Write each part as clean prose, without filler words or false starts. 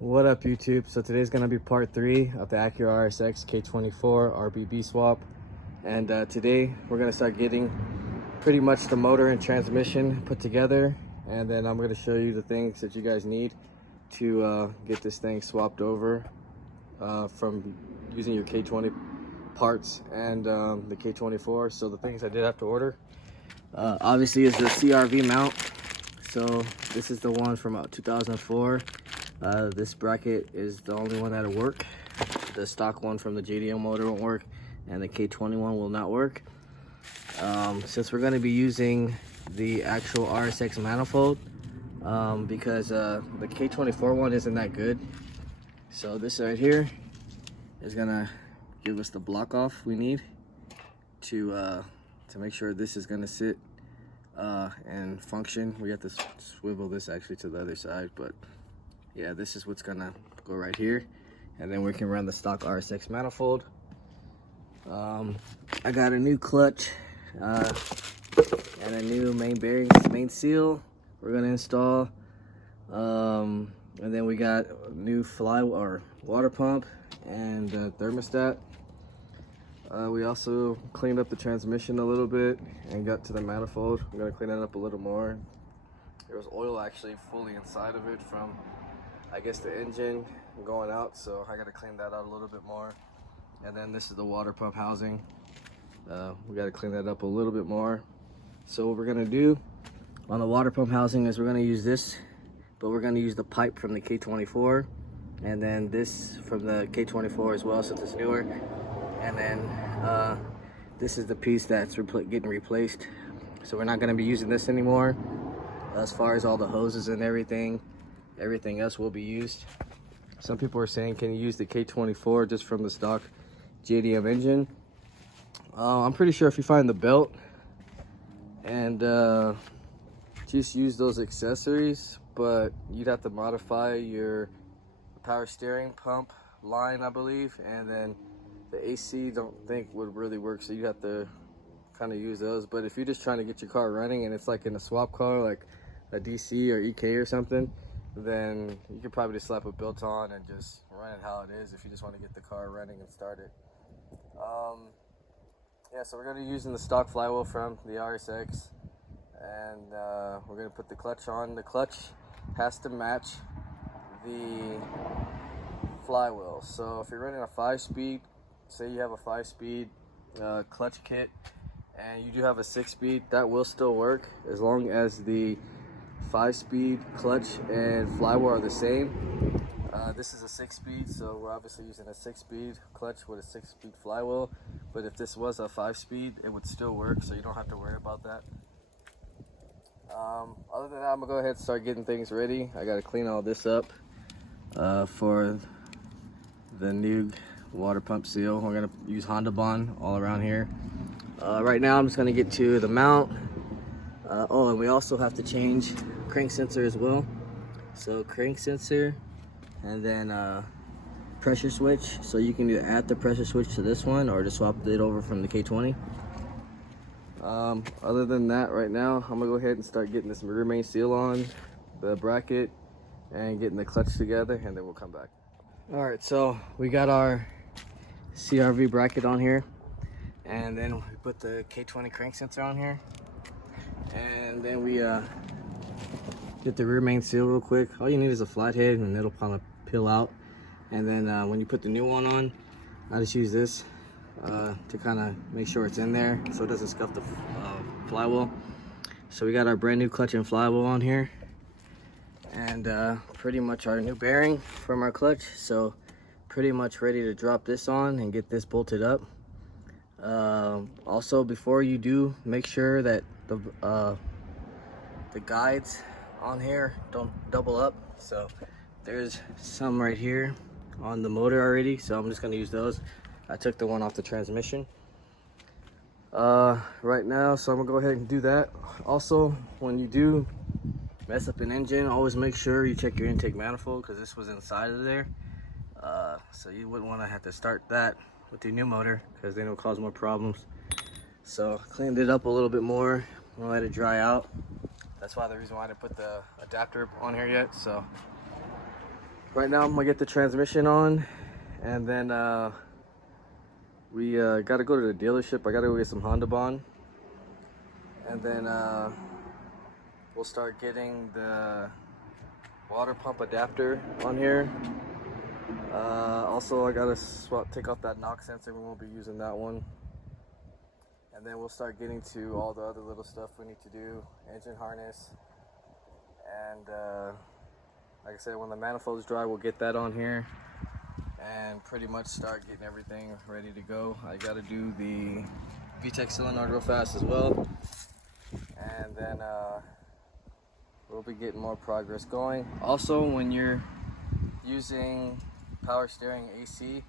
What up, YouTube? So today's gonna be part 3 of the Acura Rsx K24 RBB swap, and today we're gonna start getting pretty much the motor and transmission put together, and then I'm gonna show you the things that you guys need to get this thing swapped over from using your K20 parts and the K24. So the things I did have to order obviously is the CRV mount. So this is the one from 2004. This bracket is the only one that'll work. The stock one from the JDM motor won't work, and the K21 will not work. Since we're going to be using the actual Rsx manifold, because the K24 one isn't that good. So this right here is gonna give us the block off we need to make sure this is gonna sit and function. We have to swivel this actually to the other side, but yeah, this is what's gonna go right here, and then we can run the stock Rsx manifold. I got a new clutch and a new main bearing, main seal we're gonna install, and then we got a new water pump and thermostat. We also cleaned up the transmission a little bit and got to the manifold. I'm gonna clean it up a little more. There was oil actually fully inside of it from, I guess, the engine going out, so I gotta clean that out a little bit more. And then this is the water pump housing. We gotta clean that up a little bit more. So what we're gonna do on the water pump housing is we're gonna use this, but we're gonna use the pipe from the K24, and then this from the K24 as well, since it's newer. And then this is the piece that's getting replaced. So we're not gonna be using this anymore. As far as all the hoses and everything else will be used. Some people are saying, can you use the K24 just from the stock JDM engine? I'm pretty sure if you find the belt and just use those accessories, but you'd have to modify your power steering pump line, I believe, and then the AC don't think would really work, so you have to kind of use those. But if you're just trying to get your car running and it's like in a swap car, like a DC or EK or something, then you could probably just slap a belt on and just run it how it is if you just want to get the car running and started. Yeah, so we're going to be using the stock flywheel from the Rsx, and we're going to put the clutch on. The clutch has to match the flywheel. So if you're running a 5-speed, say you have a 5-speed clutch kit and you do have a 6-speed, that will still work as long as the 5-speed clutch and flywheel are the same. This is a 6-speed, so we're obviously using a 6-speed clutch with a 6-speed flywheel, but if this was a 5-speed, it would still work, so you don't have to worry about that. Other than that, I'm gonna go ahead and start getting things ready. I gotta clean all this up for the new water pump seal. We're gonna use Honda Bond all around here. Right now I'm just gonna get to the mount. Oh, and we also have to change crank sensor as well. So crank sensor, and then pressure switch. So you can either add the pressure switch to this one or just swap it over from the K20. Other than that, right now I'm gonna go ahead and start getting this rear main seal on, the bracket, and getting the clutch together, and then we'll come back. All right, so we got our CRV bracket on here, and then we put the K20 crank sensor on here, and then we get the rear main seal real quick. All you need is a flathead, and it'll kind of peel out. And then when you put the new one on, I just use this to kind of make sure it's in there so it doesn't scuff the flywheel. So we got our brand new clutch and flywheel on here, and pretty much our new bearing from our clutch. So pretty much ready to drop this on and get this bolted up. Also, before you do, make sure that the guides on here don't double up. So there's some right here on the motor already, so I'm just going to use those. I took the one off the transmission right now, so I'm gonna go ahead and do that. Also, when you do mess up an engine, always make sure you check your intake manifold, because this was inside of there. So you wouldn't want to have to start that with your new motor, because then it'll cause more problems. So cleaned it up a little bit more. I'm gonna let it dry out. That's why the reason why I didn't put the adapter on here yet. So Right now I'm gonna get the transmission on, and then we gotta go to the dealership. I gotta go get some Honda Bond, and then we'll start getting the water pump adapter on here. Also I gotta take off that knock sensor. We won't be using that one. And then we'll start getting to all the other little stuff we need to do. Engine harness, and like I said, when the manifold is dry, we'll get that on here and pretty much start getting everything ready to go. I gotta do the VTEC solenoid real fast as well, and then we'll be getting more progress going. Also, when you're using power steering AC,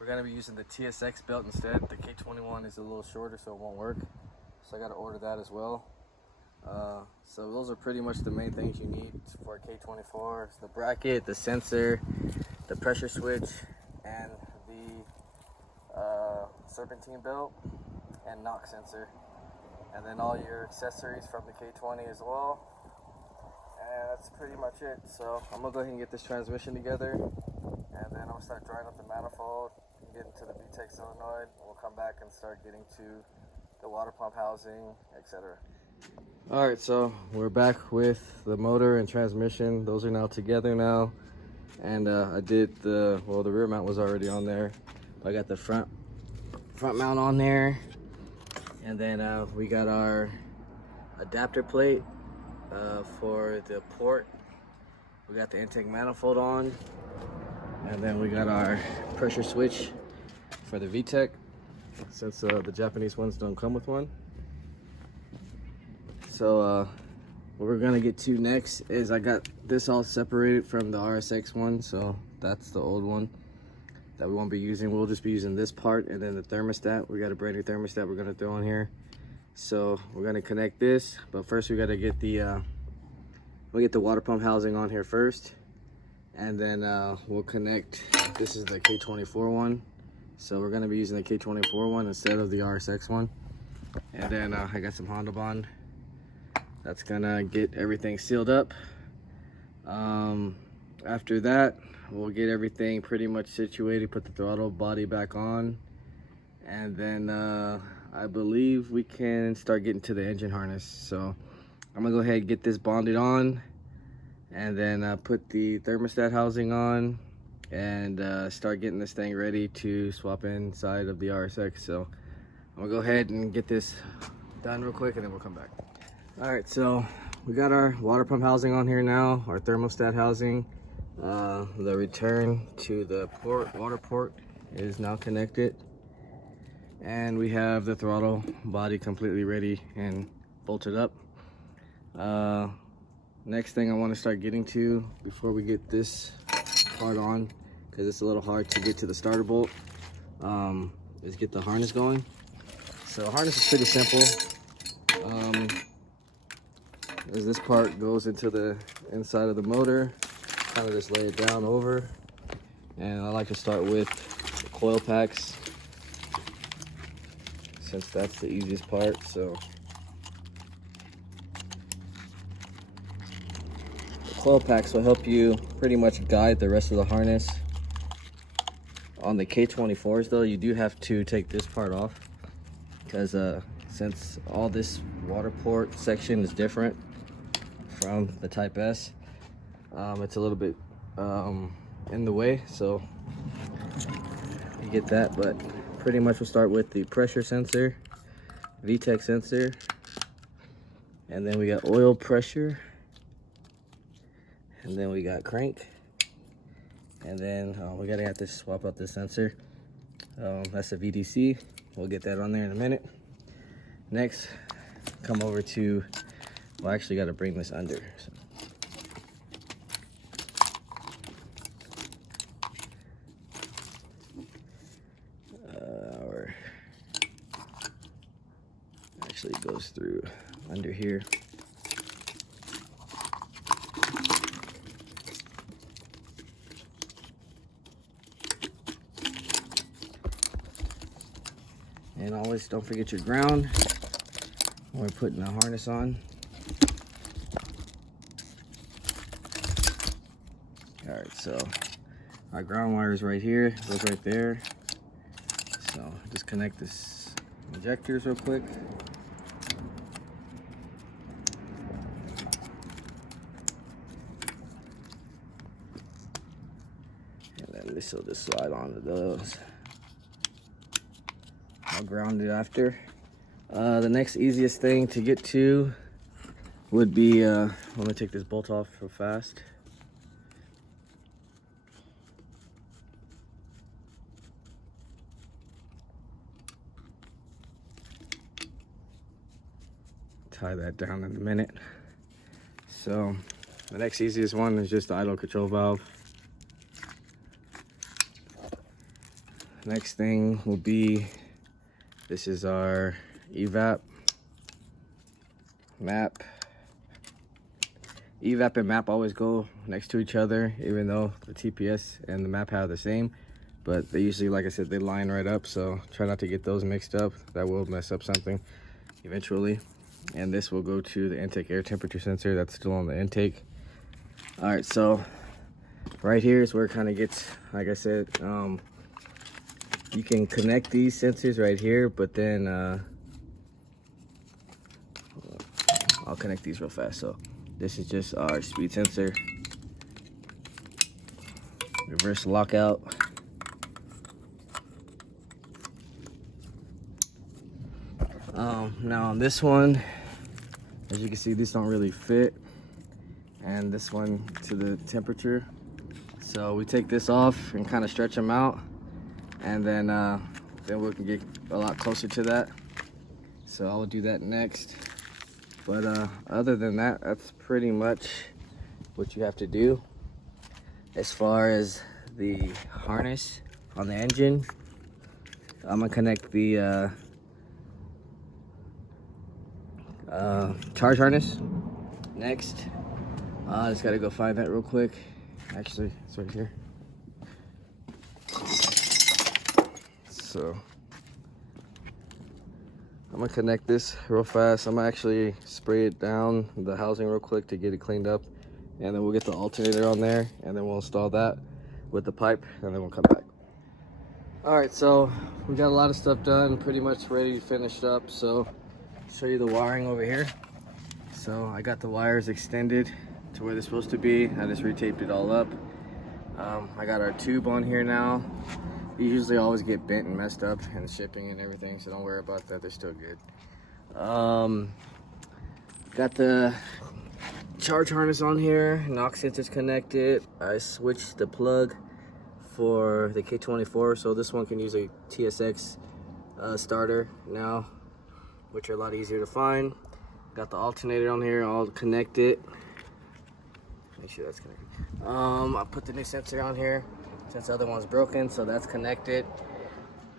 we're gonna be using the TSX belt instead. The K21 is a little shorter, so it won't work. So I gotta order that as well. So those are pretty much the main things you need for a K24. It's the bracket, the sensor, the pressure switch, and the serpentine belt and knock sensor. And then all your accessories from the K20 as well. And that's pretty much it. So I'm gonna go ahead and get this transmission together, and then I'm gonna start drying up the manifold, get into the VTEC solenoid, and we'll come back and start getting to the water pump housing, etc. All right, so we're back with the motor and transmission. Those are now together now, and I did the rear mount was already on there. I got the front mount on there, and then we got our adapter plate for the port. We got the intake manifold on, and then we got our pressure switch for the VTEC, since the Japanese ones don't come with one. So what we're gonna get to next is I got this all separated from the Rsx one, so that's the old one that we won't be using. We'll just be using this part, and then the thermostat. We got a brand new thermostat we're gonna throw on here. So we're gonna connect this, but first we gotta get the we'll get the water pump housing on here first, and then we'll connect. This is the K24 one, so we're gonna be using the K24 one instead of the Rsx one. And then I got some Honda Bond that's gonna get everything sealed up. After that, we'll get everything pretty much situated, put the throttle body back on, and then I believe we can start getting to the engine harness. So I'm gonna go ahead and get this bonded on, and then put the thermostat housing on, and start getting this thing ready to swap inside of the Rsx. So I'm gonna go ahead and get this done real quick, and then we'll come back. All right, so we got our water pump housing on here now, our thermostat housing. The return to the water port is now connected, and we have the throttle body completely ready and bolted up. Next thing I want to start getting to before we get this part on, because it's a little hard to get to the starter bolt, is get the harness going. So harness is pretty simple. As this part goes into the inside of the motor, kind of just lay it down over, and I like to start with the coil packs since that's the easiest part. So the coil packs will help you pretty much guide the rest of the harness. On the K24s though, you do have to take this part off, because since all this water port section is different from the Type S, it's a little bit in the way, so you get that. But pretty much we'll start with the pressure sensor, VTEC sensor, and then we got oil pressure, and then we got crank, and then we gotta have to swap out this sensor. That's a VDC. We'll get that on there in a minute. Next, come over to, well, I actually got to bring this under. So. Or actually goes through under here. And always don't forget your ground when we're putting the harness on. All right, So our ground wire is right here, goes right there. So disconnect this injectors real quick. And then this will just slide onto those. I'll ground it after. The next easiest thing to get to would be, let me take this bolt off real fast. Tie that down in a minute. So the next easiest one is just the idle control valve. Next thing will be, this is our evap map. Evap and map always go next to each other, even though the TPS and the map have the same, but they usually, like I said, they line right up, so try not to get those mixed up. That will mess up something eventually. And this will go to the intake air temperature sensor that's still on the intake. All right, so right here is where it kind of gets, like I said, you can connect these sensors right here, but then I'll connect these real fast. So this is just our speed sensor, reverse lockout. Now on this one, as you can see, these don't really fit, and this one to the temperature. So we take this off and kind of stretch them out, and then we can get a lot closer to that. So I'll do that next. But other than that, that's pretty much what you have to do. As far as the harness on the engine, I'm gonna connect the charge harness next. I just gotta go find that real quick. Actually, it's right here. So I'm gonna connect this real fast. I'm gonna actually spray it down the housing real quick to get it cleaned up, and then we'll get the alternator on there, and then we'll install that with the pipe, and then we'll come back. All right, so we got a lot of stuff done, pretty much ready to finish up. So show you the wiring over here. So I got the wires extended to where they're supposed to be. I just retaped it all up. I got our tube on here now. These usually always get bent and messed up in shipping and everything, so don't worry about that, they're still good. Got the charge harness on here, knock sensors connected. I switched the plug for the K24, so this one can use a TSX starter now, which are a lot easier to find. Got the alternator on here, all connected. Make sure that's connected. I put the new sensor on here since the other one's broken, so that's connected.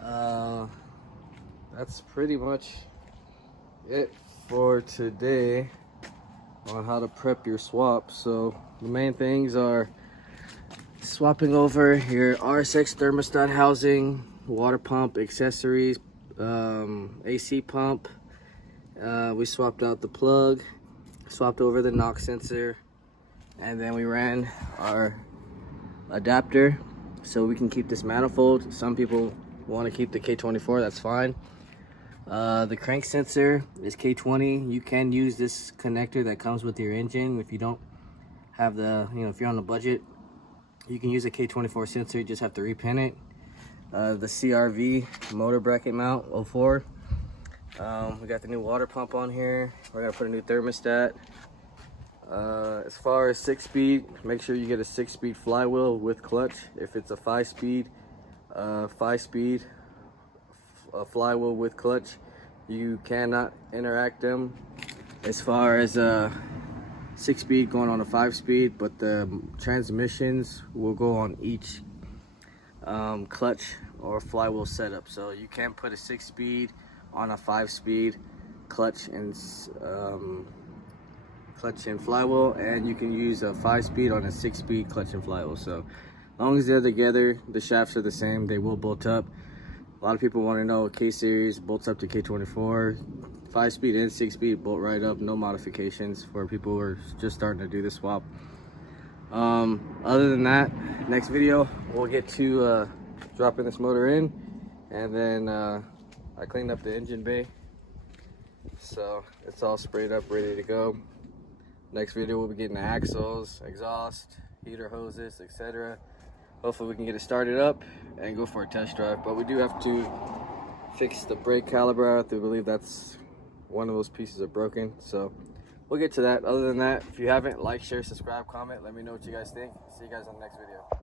That's pretty much it for today on how to prep your swap. So the main things are swapping over your Rsx thermostat housing, water pump accessories, AC pump. We swapped out the plug, swapped over the knock sensor, and then we ran our adapter so we can keep this manifold. Some people want to keep the K24, that's fine. The crank sensor is K20. You can use this connector that comes with your engine if you don't have the, if you're on a budget, you can use a K24 sensor, you just have to repin it. The CRV motor bracket mount 04. We got the new water pump on here. We're gonna put a new thermostat. As far as 6-speed, make sure you get a 6-speed flywheel with clutch. If it's a 5-speed, flywheel with clutch, you cannot interact them. As far as 6-speed going on a 5-speed, but the transmissions will go on each clutch or flywheel setup. So you can put a 6-speed on a 5-speed clutch and flywheel, and you can use a 5-speed on a 6-speed clutch and flywheel. So as long as they're together, the shafts are the same, they will bolt up. A lot of people want to know K-series bolts up to K24. 5-speed and 6-speed bolt right up, no modifications for people who are just starting to do the swap. Other than that, next video we'll get to dropping this motor in, and then I cleaned up the engine bay, so it's all sprayed up, ready to go. Next video we'll be getting the axles, exhaust, heater hoses, etc. Hopefully we can get it started up and go for a test drive, but we do have to fix the brake caliper. I believe that's one of those pieces are broken, so we'll get to that. Other than that, if you haven't, like, share, subscribe, comment, let me know what you guys think. See you guys on the next video.